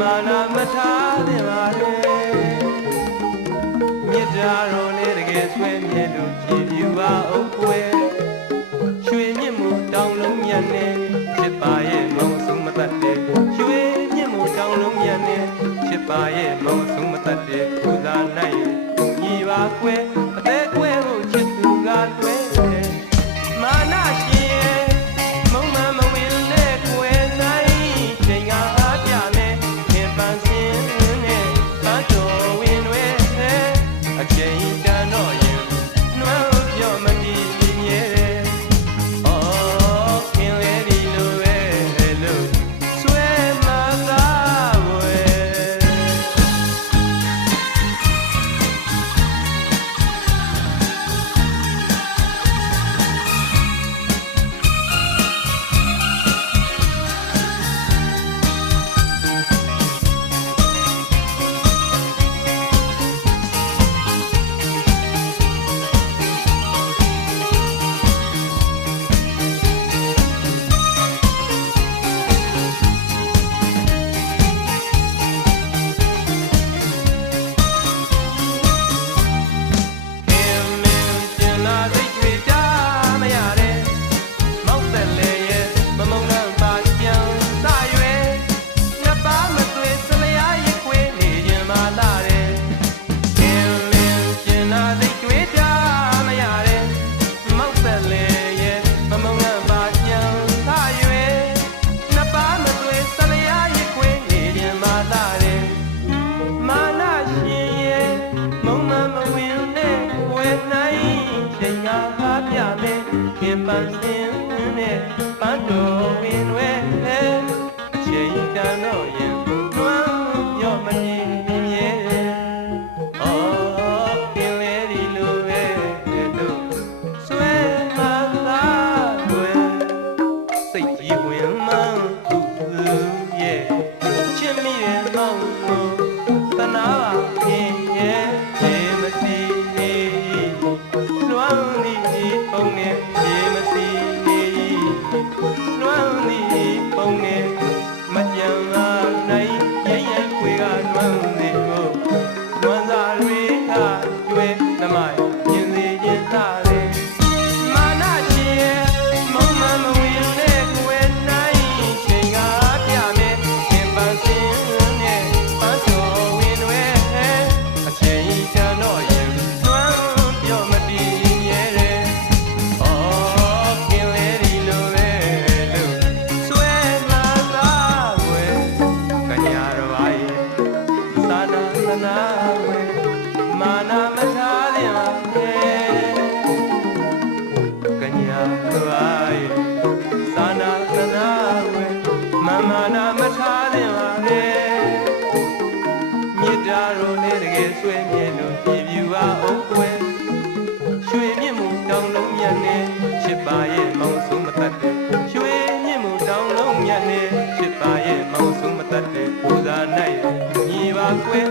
မာနာမထားသင့်ပါလေမြစ်တာတော်လေးတကယ်ဆွဲမြဲလို့ကြည်ပြူပါအောင်ကွယ်ရွှေမြင့်မှုတောင်လုံးမြတ်နဲ့ချစ်ပါရဲ့မုံဆုံးမတတ်တဲ့ရွှေမြင့်မှုတောင်လုံးမြတ်နဲ့ချစ်ပါရဲ့မုံဆုံးမတတ်တဲ့ကုသနိုင်ညီပါကွယ်အသေးကွယ်ကိုချစ်သူကလွဲမာနာရှင်မုံမမဝင်နဲ့ကွယ်နိုင်ချိန်ကအားပြမယ်ခင်ပန်းစင်းနဲ့ဘတ်တော်ဝင်တွေအချိန်တန်တော့ရင်နှွမ်းပြောမကြည့်မြဲခင်ပန်းစင်းနဲ့ပန်းတော်ဝင်တွေအချိန်တန်တော့ရင်တွမ်းပြောမကြည့်မြဲအော်ခင်လေဒီလိုပဲတို့ဆွဲမှသာွယ်စိတ်ကြီးဝင်မှန်းသူရဲ့ချစ်မိရဲ့မောင်ကိုသနာပါခင်ရဲ့မစီနေလွမ်းနေပုံနဲ့မစီနေလွမ်းနေပုံနဲ့မကြံလာနိုင်ရဲ့ရဲ့ခွေကလွမ်းနေကိုလွမ်းစာတွေကကျွဲနှမရင်စီရင်သားလေမာနာချီရဲ့မုံမမဝင်နဲ့ကိုယ်နိုင်ချိန်ကပြမယ်ခင်ပန်းစင်းနဲ့ပန်းတော်ဝင်တွေအချိန်တန်တော့ရင်လွမ်းပြောမတည်မာနာမထားသင့်ပါကညာရိုင်းသာနာသနာဝဲမာနာမထားသင့်ပါလေမြစ်တာတော်လေးတကယ်ဆွဲမြဲလို့ပြပြူပါအောင်ကွယ်ရွှေမြင့်မှုတောင်လုံးမြတ်နဲ့ချစ်ပါရဲ့မောင်ဆုံးမတတ်တဲ့ရွှေမြင့်မှုတောင်လုံးမြတ်နဲ့ချစ်ပါရဲ့မောင်ဆုံးမတတ်တဲ့ပူဇာနိုင်ညီပါကွယ်